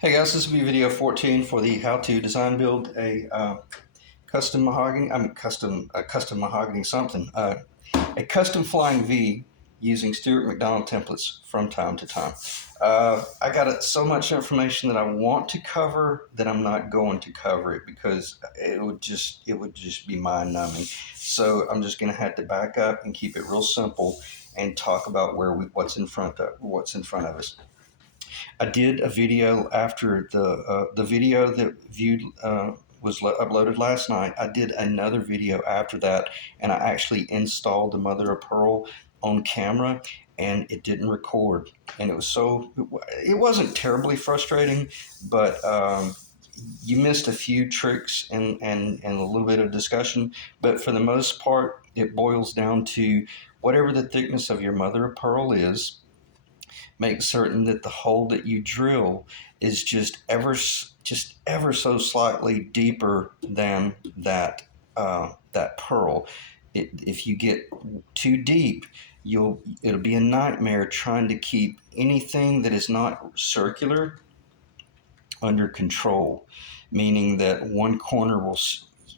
Hey guys, this will be video 14 for the how to design build a custom mahogany. Custom mahogany something. A custom flying V using Stewart McDonald templates from time to time. I got so much information that I want to cover that I'm not going to cover it because it would just be mind numbing. So I'm just going to have to back up and keep it real simple and talk about what's in front of us. I did a video after the video that viewed was uploaded last night. I did another video after that, and I actually installed the mother of pearl on camera, and it didn't record. And it wasn't terribly frustrating, but you missed a few tricks and a little bit of discussion. But for the most part, it boils down to whatever the thickness of your mother of pearl is. Make certain that the hole that you drill is just ever so slightly deeper than that pearl. If you get too deep, it'll be a nightmare trying to keep anything that is not circular under control, meaning that one corner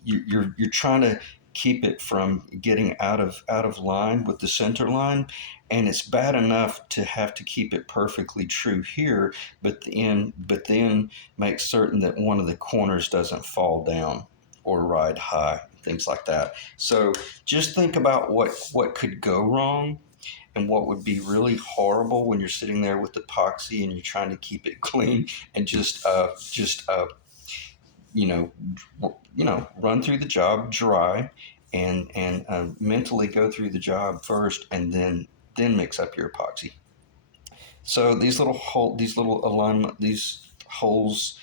you're trying to keep it from getting out of line with the center line, and it's bad enough to have to keep it perfectly true here, but then make certain that one of the corners doesn't fall down or ride high, things like that. So just think about what could go wrong and what would be really horrible when you're sitting there with epoxy and you're trying to keep it clean and you know run through the job dry and mentally go through the job first and then mix up your epoxy. So these holes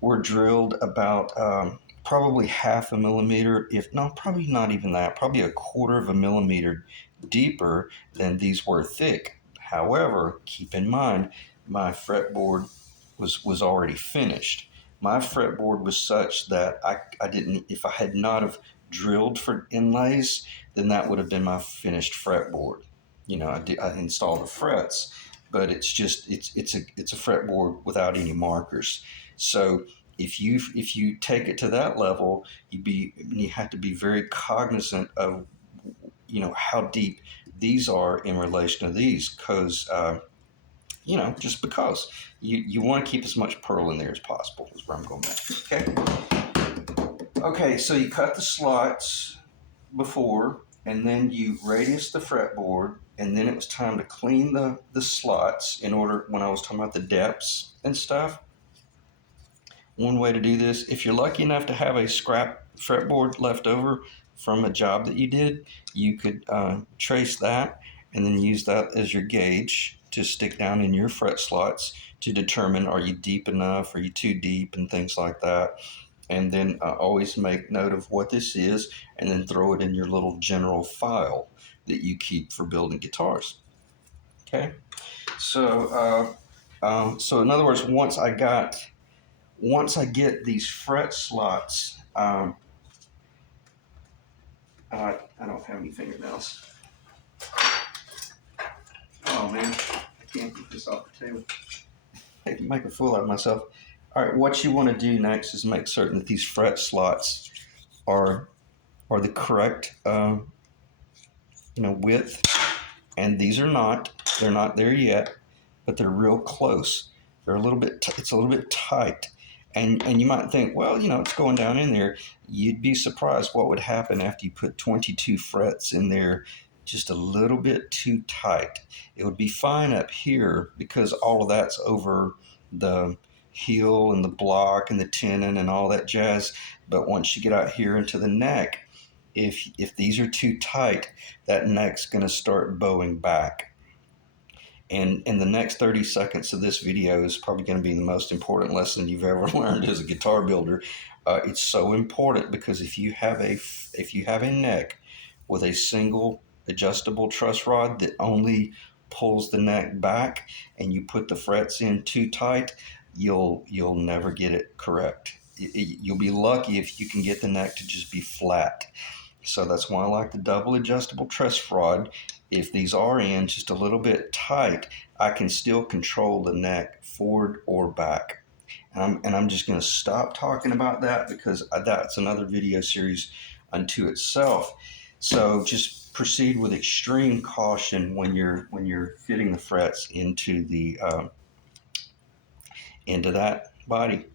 were drilled about probably half a millimeter, if no, probably not even that, probably a quarter of a millimeter deeper than these were thick. However, keep in mind, my fretboard was already finished. My fretboard was such that I didn't, if I had not have drilled for inlays, then that would have been my finished fretboard. I installed the frets, but it's a fretboard without any markers. So if you take it to that level, you have to be very cognizant of how deep these are in relation to these, because just because you want to keep as much pearl in there as possible is where I'm going back. Okay, so you cut the slots before, and then you radius the fretboard, and then it was time to clean the slots in order, when I was talking about the depths and stuff. One way to do this, if you're lucky enough to have a scrap fretboard left over from a job that you did, you could trace that and then use that as your gauge to stick down in your fret slots to determine, are you deep enough, are you too deep, and things like that. And then always make note of what this is, and then throw it in your little general file that you keep for building guitars. Okay, so in other words, once I get these fret slots, I don't have any fingernails. Oh man, I can't get this off the table. I can make a fool out of myself. All right, what you want to do next is make certain that these fret slots are the correct width, and these are not. They're not there yet, but they're real close. They're a little bit. It's a little bit tight, and you might think, well, it's going down in there. You'd be surprised what would happen after you put 22 frets in there just a little bit too tight. It would be fine up here because all of that's over the heel and the block and the tenon and all that jazz. But once you get out here into the neck, if these are too tight, that neck's going to start bowing back. And in the next 30 seconds of this video is probably going to be the most important lesson you've ever learned as a guitar builder. It's so important because if you have a neck with a single adjustable truss rod that only pulls the neck back, and you put the frets in too tight, you'll never get it correct. You'll be lucky if you can get the neck to just be flat. So that's why I like the double adjustable truss rod. If these are in just a little bit tight, I can still control the neck forward or back. And I'm just going to stop talking about that because that's another video series unto itself. So just proceed with extreme caution when you're fitting the frets into that body.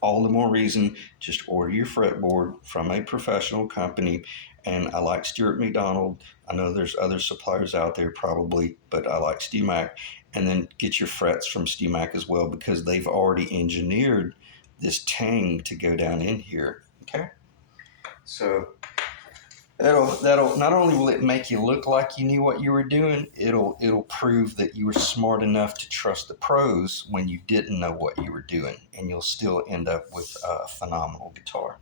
All the more reason, just order your fretboard from a professional company. And I like Stuart McDonald. I know there's other suppliers out there probably, but I like Stewmac. And then get your frets from Stewmac as well because they've already engineered this tang to go down in here. Okay, so that'll not only will it make you look like you knew what you were doing, it'll prove that you were smart enough to trust the pros when you didn't know what you were doing, and you'll still end up with a phenomenal guitar.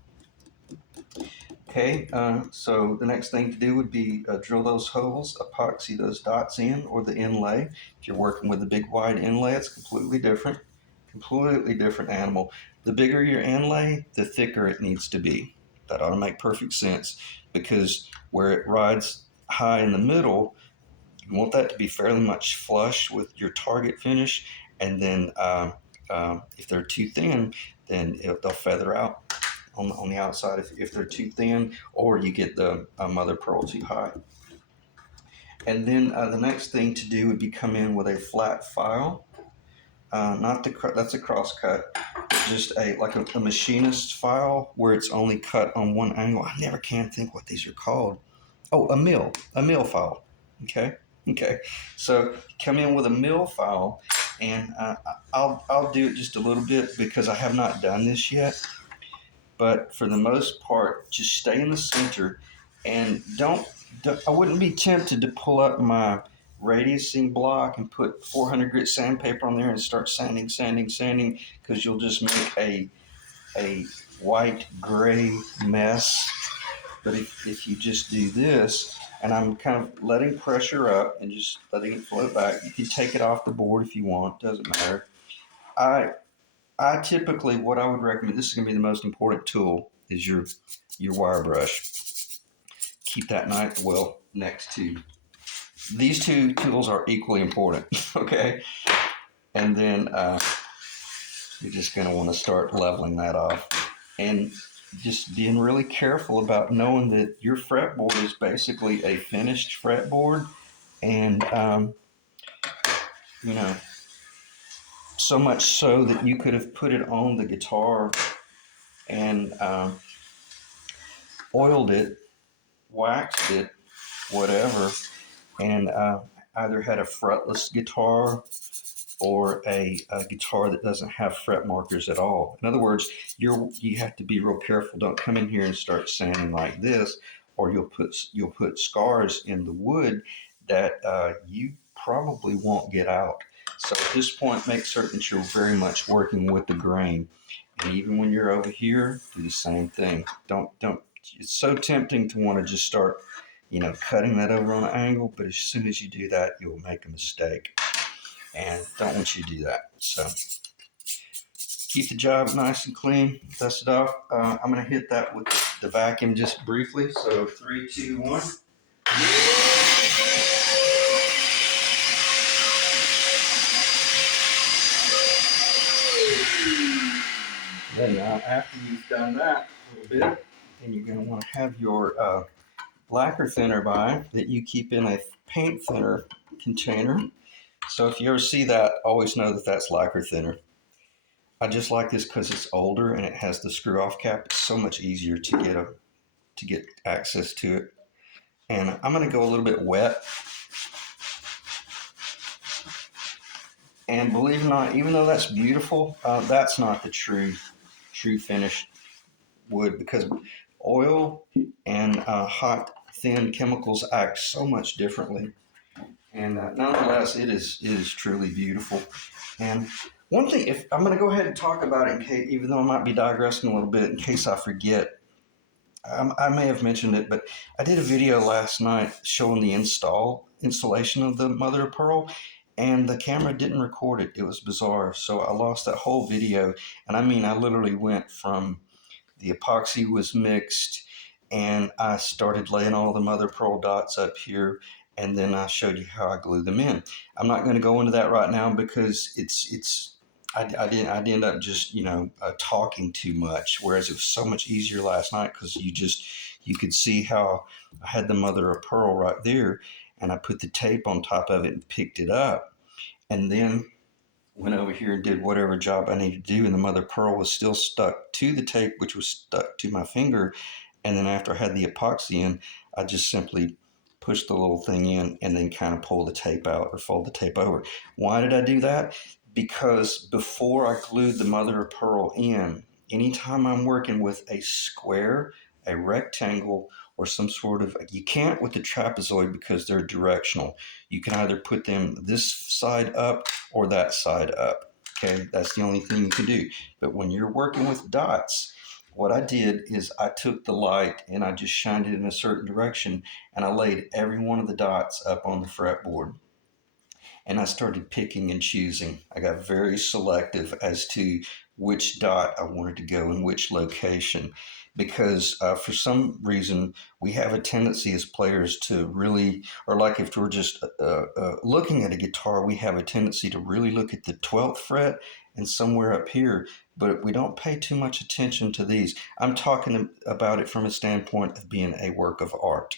Okay, so the next thing to do would be drill those holes, epoxy those dots in, or the inlay. If you're working with a big wide inlay, it's completely different animal. The bigger your inlay, the thicker it needs to be. That ought to make perfect sense because where it rides high in the middle, you want that to be fairly much flush with your target finish. And then if they're too thin, then they'll feather out on the outside if they're too thin, or you get the mother pearl too high. And then the next thing to do would be come in with a flat file. Not the that's a cross cut, just like a machinist file where it's only cut on one angle. I never can think what these are called. Oh, a mill file. Okay. So come in with a mill file, and I'll do it just a little bit because I have not done this yet. But for the most part, just stay in the center, and I wouldn't be tempted to pull up my radiusing block and put 400 grit sandpaper on there and start sanding, because you'll just make a white gray mess. But if you just do this, and I'm kind of letting pressure up and just letting it float back, you can take it off the board if you want, doesn't matter. I typically, what I would recommend, this is going to be the most important tool, is your wire brush. Keep that knife well next to. These two tools are equally important, okay? And then you're just going to want to start leveling that off. And just being really careful about knowing that your fretboard is basically a finished fretboard. And, so much so that you could have put it on the guitar and oiled it, waxed it, whatever, and either had a fretless guitar or a guitar that doesn't have fret markers at all. In other words, you have to be real careful. Don't come in here and start sanding like this, or you'll put scars in the wood that you probably won't get out. So at this point, make certain that you're very much working with the grain. And even when you're over here, do the same thing. Don't. It's so tempting to want to just start, cutting that over on an angle. But as soon as you do that, you'll make a mistake. And don't want you to do that. So keep the job nice and clean. Dust it off. I'm going to hit that with the vacuum just briefly. So 3, 2, 1. Then after you've done that a little bit, then you're going to want to have your lacquer thinner by that you keep in a paint thinner container. So if you ever see that, always know that that's lacquer thinner. I just like this because it's older and it has the screw off cap. It's so much easier to get access to it. And I'm going to go a little bit wet. And believe it or not, even though that's beautiful, that's not the true finished wood, because oil and hot thin chemicals act so much differently. And nonetheless, it is truly beautiful. And one thing, if I'm going to go ahead and talk about it, in case, even though I might be digressing a little bit, in case I forget, I may have mentioned it, but I did a video last night showing the installation of the mother of pearl, and the camera didn't record it. It was bizarre, so I lost that whole video. And I literally went from the epoxy was mixed, and I started laying all the mother of pearl dots up here, and then I showed you how I glue them in. I'm not going to go into that right now because it's I'd end up just, talking too much, whereas it was so much easier last night because you could see how I had the mother of pearl right there, and I put the tape on top of it and picked it up, and then went over here and did whatever job I needed to do, and the mother of pearl was still stuck to the tape, which was stuck to my finger. And then after I had the epoxy in, I just simply pushed the little thing in and then kind of pull the tape out or fold the tape over. Why did I do that? Because before I glued the mother of pearl in, anytime I'm working with a square, a rectangle, or some sort of, you can't with the trapezoid because they're directional. You can either put them this side up or that side up. Okay, that's the only thing you can do. But when you're working with dots, what I did is I took the light and I just shined it in a certain direction, and I laid every one of the dots up on the fretboard, and I started picking and choosing. I got very selective as to which dot I wanted to go in which location because for some reason we have a tendency as players to really, or like if we're just looking at a guitar, we have a tendency to really look at the 12th fret and somewhere up here, but we don't pay too much attention to these. I'm talking about it from a standpoint of being a work of art.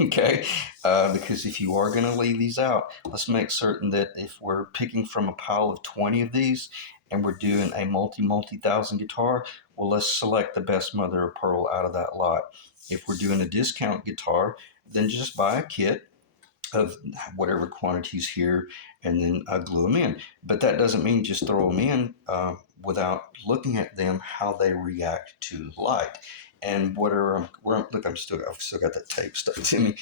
Okay, because if you are going to leave these out, let's make certain that if we're picking from a pile of 20 of these and we're doing a multi-thousand guitar, well, let's select the best mother of pearl out of that lot. If we're doing a discount guitar, then just buy a kit of whatever quantities here and then glue them in. But that doesn't mean just throw them in without looking at them, how they react to light. And look, I've still got that tape stuck to me.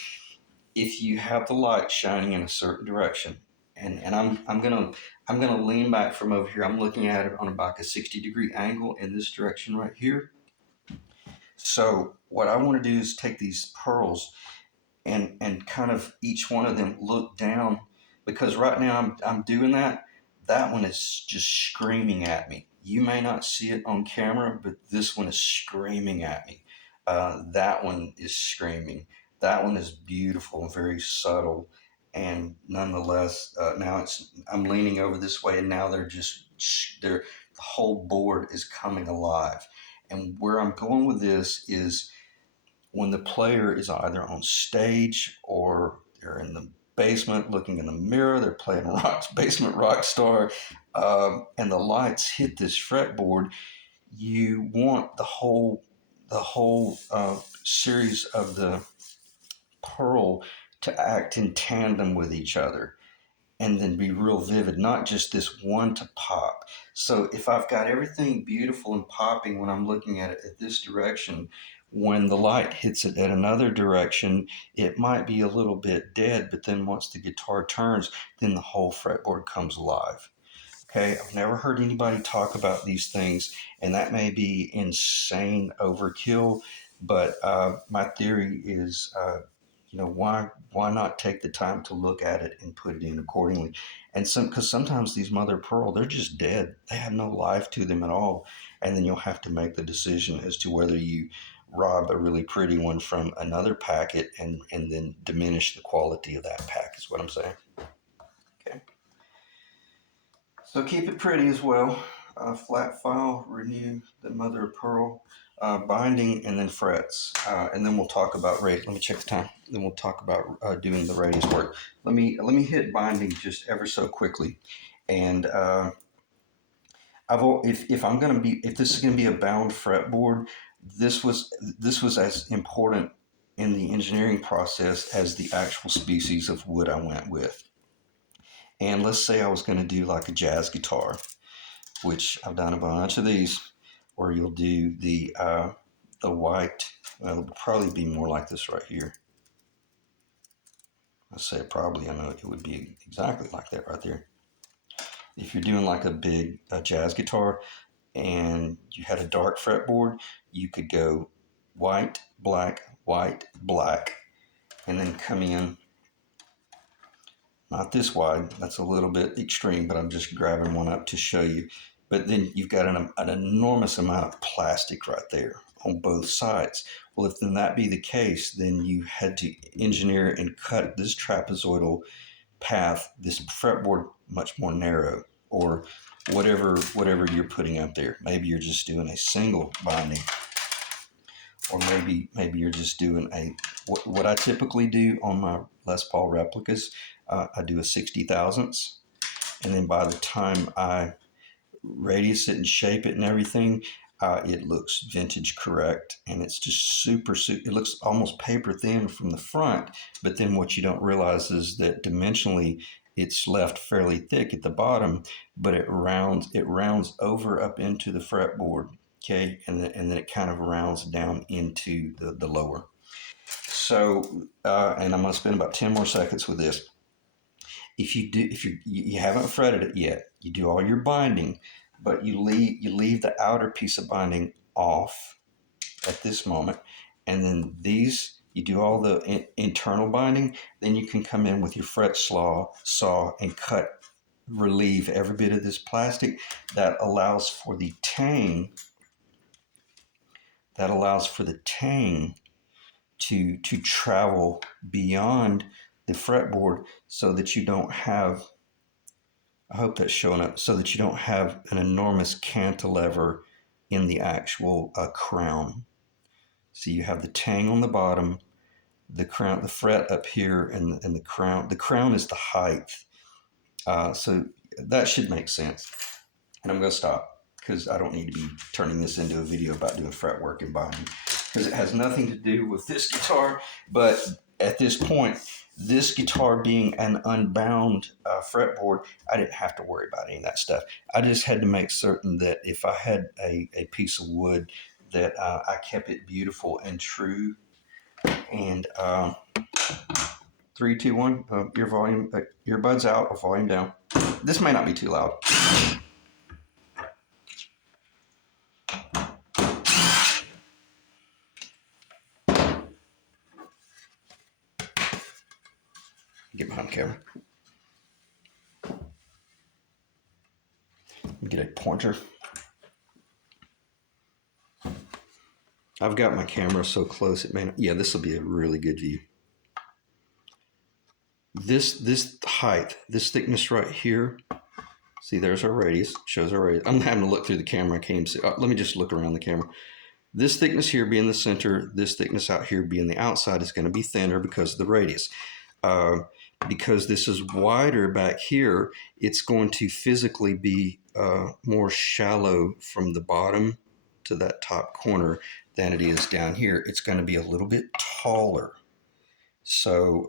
If you have the light shining in a certain direction, and I'm gonna lean back from over here. I'm looking at it on about a 60-degree angle in this direction right here. So what I want to do is take these pearls and kind of each one of them look down, because right now I'm doing that. That one is just screaming at me. You may not see it on camera, but this one is screaming at me. That one is screaming. That one is beautiful and very subtle, and nonetheless, now I'm leaning over this way, and now they're the whole board is coming alive. And where I'm going with this is when the player is either on stage or they're in the basement looking in the mirror, they're playing basement rock star, and the lights hit this fretboard. You want the whole series of the pearl to act in tandem with each other and then be real vivid, not just this one to pop. So if I've got everything beautiful and popping when I'm looking at it at this direction, when the light hits it at another direction, it might be a little bit dead, but then once the guitar turns, then the whole fretboard comes alive. Okay, I've never heard anybody talk about these things, and that may be insane overkill, but my theory is, why not take the time to look at it and put it in accordingly? And because sometimes these mother pearl, they're just dead; they have no life to them at all, and then you'll have to make the decision as to whether you rob a really pretty one from another packet and then diminish the quality of that pack. Is what I'm saying. Okay. So keep it pretty as well. Flat file, renew the mother of pearl, binding, and then frets. And then we'll talk about rate. Let me check the time. Then we'll talk about doing the radius work. Let me hit binding just ever so quickly. And if this is gonna be a bound fretboard, this was as important in the engineering process as the actual species of wood I went with. And let's say I was going to do like a jazz guitar, which I've done a bunch of these, where you'll do the white. Well, it'll probably be more like this right here. I say probably. I know it would be exactly like that right there. If you're doing like a big jazz guitar and you had a dark fretboard, you could go white, black, and then come in. Not this wide, that's a little bit extreme, but I'm just grabbing one up to show you. But then you've got an enormous amount of plastic right there on both sides. Well, if then that be the case, then you had to engineer and cut this trapezoidal path, this fretboard, much more narrow. Or whatever you're putting up there. Maybe you're just doing a single binding, or maybe you're just doing a what I typically do on my Les Paul replicas. I do a 60 thousandths, and then by the time I radius it and shape it and everything, it looks vintage correct, and it's just super. It looks almost paper thin from the front, but then what you don't realize is that dimensionally it's left fairly thick at the bottom, but it rounds over up into the fretboard. Okay, and then it kind of rounds down into the lower. So, and I'm going to spend about 10 more seconds with this. If you haven't fretted it yet, you do all your binding, but you leave the outer piece of binding off at this moment, and then these you do all the internal binding. Then you can come in with your fret saw and relieve every bit of this plastic. That allows for the tang. That allows for the tang to travel beyond the fretboard, so that you don't have, I hope that's showing up, so that you don't have an enormous cantilever in the actual crown. So you have the tang on the bottom, the crown, the fret up here, and the crown. The crown is the height. So that should make sense. And I'm going to stop, because I don't need to be turning this into a video about doing fretwork and binding, because it has nothing to do with this guitar. But at this point, this guitar being an unbound fretboard, I didn't have to worry about any of that stuff. I just had to make certain that if I had a piece of wood, that I kept it beautiful and true. And 3, 2, 1, your volume, earbuds out or volume down. This may not be too loud. Get behind the camera. Get a pointer. I've got my camera so close it may not. Yeah, this will be a really good view. This height, this thickness right here. See, there's our radius. Shows our radius. I'm having to look through the camera. I can't even see. Let me just look around the camera. This thickness here being the center, this thickness out here being the outside is going to be thinner because of the radius. Because this is wider back here, it's going to physically be more shallow from the bottom to that top corner than it is down here. It's going to be a little bit taller. So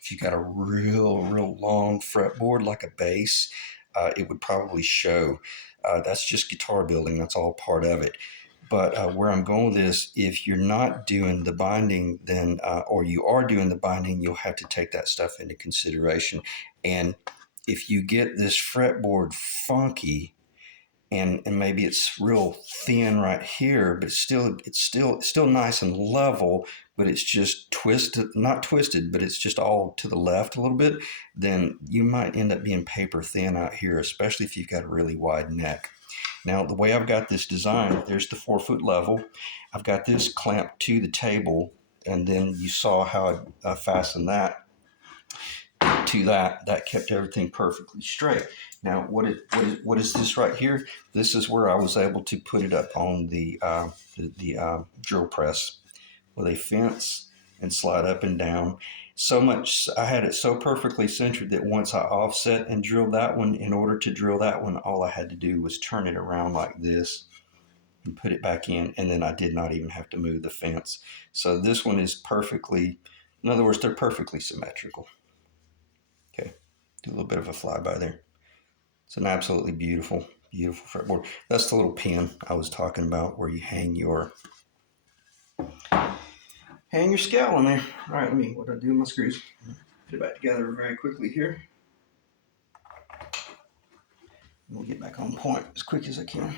if you got a real long fretboard like a bass, it would probably show. That's just guitar building. That's all part of it. But where I'm going with this, if you're not doing the binding, then or you are doing the binding, you'll have to take that stuff into consideration. And if you get this fretboard funky, and maybe it's real thin right here, but it's still nice and level, but it's just twisted, not twisted, but it's just all to the left a little bit, then you might end up being paper thin out here, especially if you've got a really wide neck. Now, the way I've got this designed, there's the 4-foot level. I've got this clamped to the table, and then you saw how I fastened that to that. That kept everything perfectly straight. Now, what is this right here? This is where I was able to put it up on the drill press with a fence and slide up and down. So much, I had it so perfectly centered that once I offset and drilled that one, in order to drill that one, all I had to do was turn it around like this and put it back in, and then I did not even have to move the fence. So this one is perfectly, in other words, they're perfectly symmetrical. Okay, do a little bit of a flyby there. It's an absolutely beautiful fretboard. That's the little pin I was talking about where you hang your scale on there. All right, what do I do with my screws? Put it back together very quickly here. We'll get back on point as quick as I can.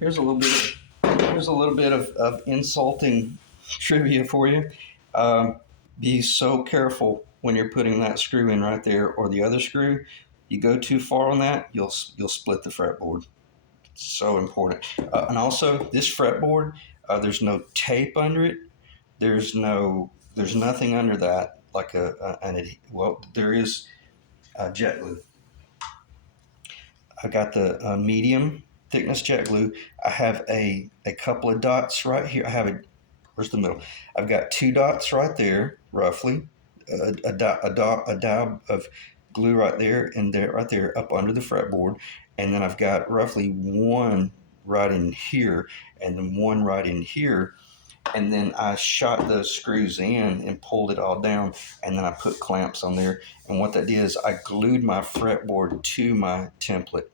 Here's a little bit of insulting trivia for you. Be so careful when you're putting that screw in right there or the other screw. You go too far on that, you'll split the fretboard. So important. And also, this fretboard, there's no tape under it. There's nothing under that like well, there is jet glue. I got the medium thickness jet glue. I have a couple of dots right here. Where's the middle? I've got two dots right there, roughly. A dab of glue right there and there, right there, up under the fretboard. And then I've got roughly one right in here and then one right in here. And then I shot those screws in and pulled it all down. And then I put clamps on there. And what that did is I glued my fretboard to my template.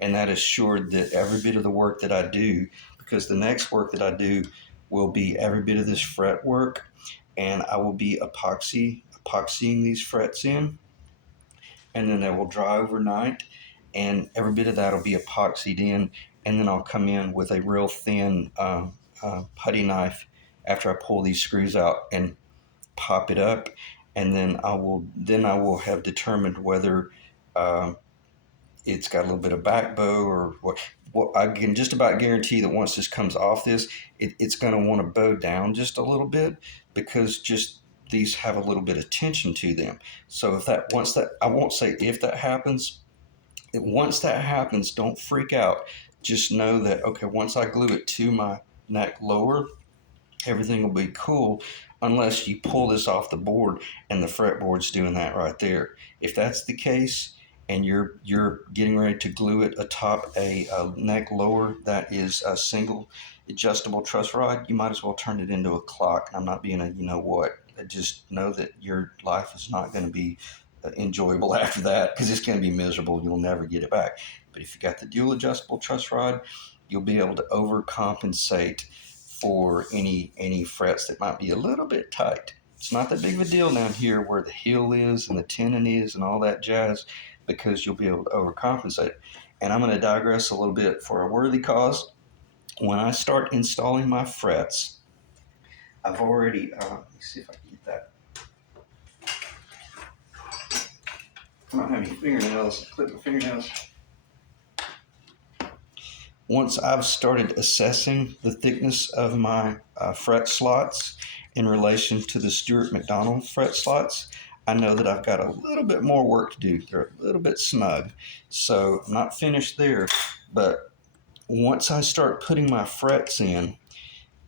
And that assured that every bit of the work that I do, because the next work that I do will be every bit of this fret work, and I will be epoxying these frets in, and then they will dry overnight, and every bit of that will be epoxied in, and then I'll come in with a real thin putty knife after I pull these screws out and pop it up, and then I will have determined whether it's got a little bit of back bow or what. Well, I can just about guarantee that once this comes off it's going to want to bow down just a little bit, because just these have a little bit of tension to them. So I won't say if that happens. Once that happens, don't freak out. Just know that, okay, once I glue it to my neck lower, everything will be cool, unless you pull this off the board and the fretboard's doing that right there. If that's the case, and you're getting ready to glue it atop a neck lower that is a single adjustable truss rod, you might as well turn it into a clock. I'm not being a you know what. Just know that your life is not going to be enjoyable after that, because it's going to be miserable. You'll never get it back. But if you got the dual adjustable truss rod, you'll be able to overcompensate for any frets that might be a little bit tight. It's not that big of a deal down here where the heel is and the tenon is and all that jazz, because you'll be able to overcompensate. And I'm going to digress a little bit for a worthy cause. When I start installing my frets, I've already, let me see if I can get that. I don't have any fingernails. Clip my fingernails. Once I've started assessing the thickness of my fret slots in relation to the Stewart McDonald fret slots, I know that I've got a little bit more work to do. They're a little bit snug. So I'm not finished there, but once I start putting my frets in,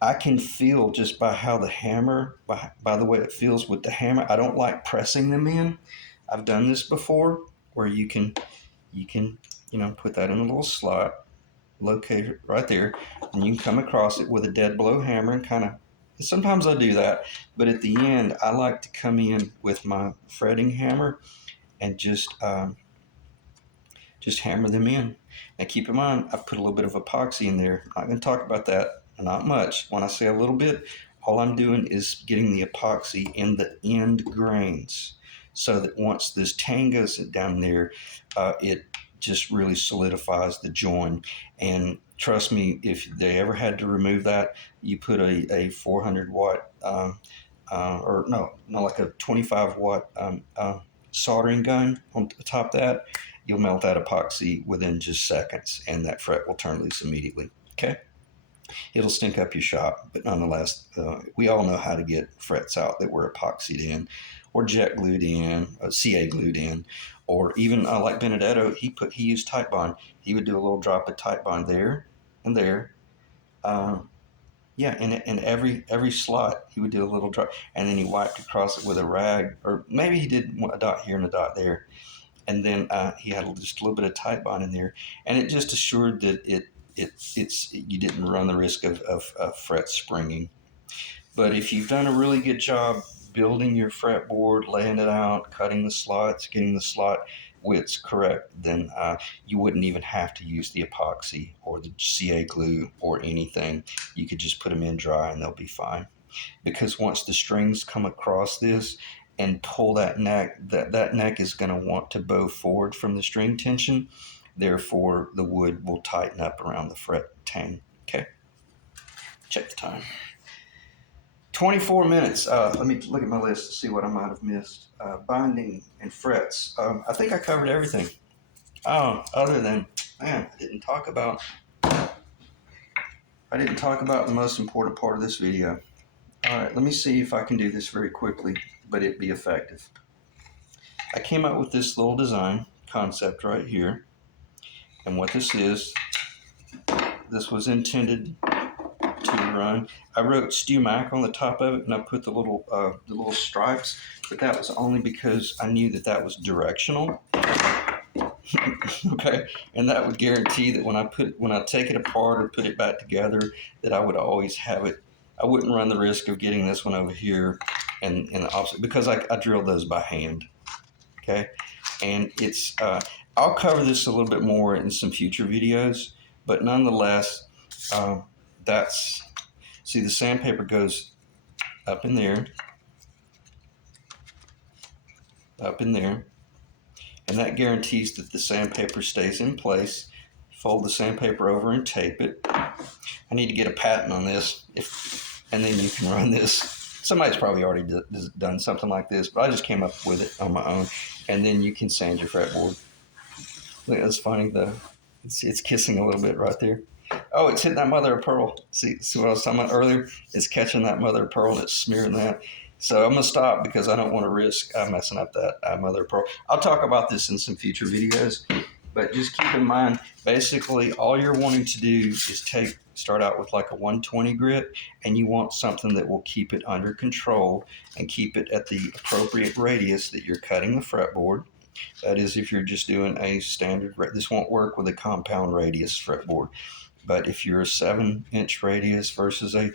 I can feel just by how the hammer, by the way it feels with the hammer. I don't like pressing them in. I've done this before where you can put that in a little slot, locate it right there, and you can come across it with a dead blow hammer and kind of, sometimes I do that, but at the end I like to come in with my fretting hammer and just hammer them in. Now keep in mind, I put a little bit of epoxy in there. I'm not going to talk about that, not much. When I say a little bit, all I'm doing is getting the epoxy in the end grains, so that once this tang goes down there, it just really solidifies the join. And trust me, if they ever had to remove that, you put a 400 watt or no, like a 25 watt soldering gun on top of that, you'll melt that epoxy within just seconds, and that fret will turn loose immediately. Okay, it'll stink up your shop, but nonetheless, we all know how to get frets out that were epoxied in, or jet glued in, CA glued in, or even like Benedetto, he used Titebond. He would do a little drop of Titebond there and there. In every slot, he would do a little drop, and then he wiped across it with a rag, or maybe he did a dot here and a dot there, and then he had just a little bit of Titebond in there, and it just assured that you didn't run the risk of fret springing. But if you've done a really good job building your fretboard, laying it out, cutting the slots, getting the slot widths correct, then you wouldn't even have to use the epoxy or the CA glue or anything. You could just put them in dry and they'll be fine. Because once the strings come across this and pull that neck, that neck is going to want to bow forward from the string tension. Therefore, the wood will tighten up around the fret tang. Okay, check the time. 24 minutes. Let me look at my list to see what I might have missed. Binding and frets. I think I covered everything. Other than Man, I didn't talk about the most important part of this video. All right, let me see if I can do this very quickly, but it be effective. I came up with this little design concept right here, and what this was intended to run. I wrote Stewmac on the top of it, and I put the little stripes, but that was only because I knew that was directional. Okay, and that would guarantee that when I take it apart or put it back together, that I would always have it. I wouldn't run the risk of getting this one over here and the opposite, because I drilled those by hand. Okay, and it's I'll cover this a little bit more in some future videos, but nonetheless, that's, see, the sandpaper goes up in there, and that guarantees that the sandpaper stays in place. Fold the sandpaper over and tape it. I need to get a patent on this, and then you can run this. Somebody's probably already done something like this, but I just came up with it on my own. And then you can sand your fretboard. Look, that's funny. It's kissing a little bit right there. Oh, it's hitting that mother of pearl. See what I was talking about earlier? It's catching that mother of pearl and it's smearing that. So I'm going to stop because I don't want to risk messing up that mother of pearl. I'll talk about this in some future videos, but just keep in mind, basically all you're wanting to do is start out with like a 120 grit, and you want something that will keep it under control and keep it at the appropriate radius that you're cutting the fretboard. That is, if you're just doing a standard, this won't work with a compound radius fretboard. But if you're a 7-inch radius versus a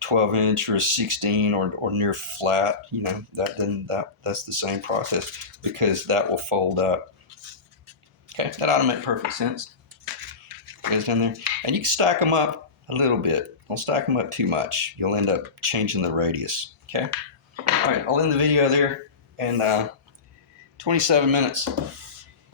12-inch or a 16 or near flat, that's the same process, because that will fold up. Okay, that ought to make perfect sense. Goes down there, and you can stack them up a little bit. Don't stack them up too much. You'll end up changing the radius. Okay. All right, I'll end the video there, and 27 minutes.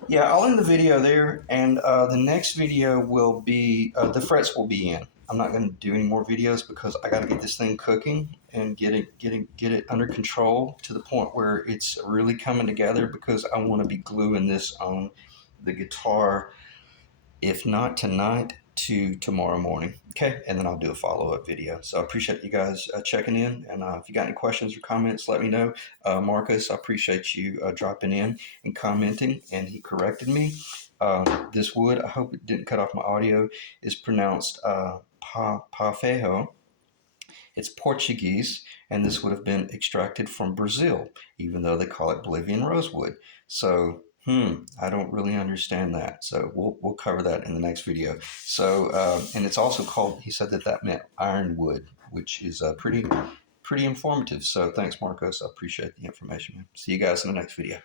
Yeah, I'll end the video there, and the next video will be, the frets will be in. I'm not going to do any more videos because I got to get this thing cooking and get it under control to the point where it's really coming together, because I want to be gluing this on the guitar, if not tonight, to tomorrow morning. Okay, and then I'll do a follow-up video. So I appreciate you guys checking in, and if you got any questions or comments, let me know. Marcus, I appreciate you dropping in and commenting, and he corrected me. This wood, I hope it didn't cut off my audio, is pronounced pafejo. It's Portuguese, and this would have been extracted from Brazil, even though they call it Bolivian rosewood. So I don't really understand that. So we'll cover that in the next video. So and it's also called, he said that meant ironwood, which is pretty informative. So thanks, Marcos. I appreciate the information, man. See you guys in the next video.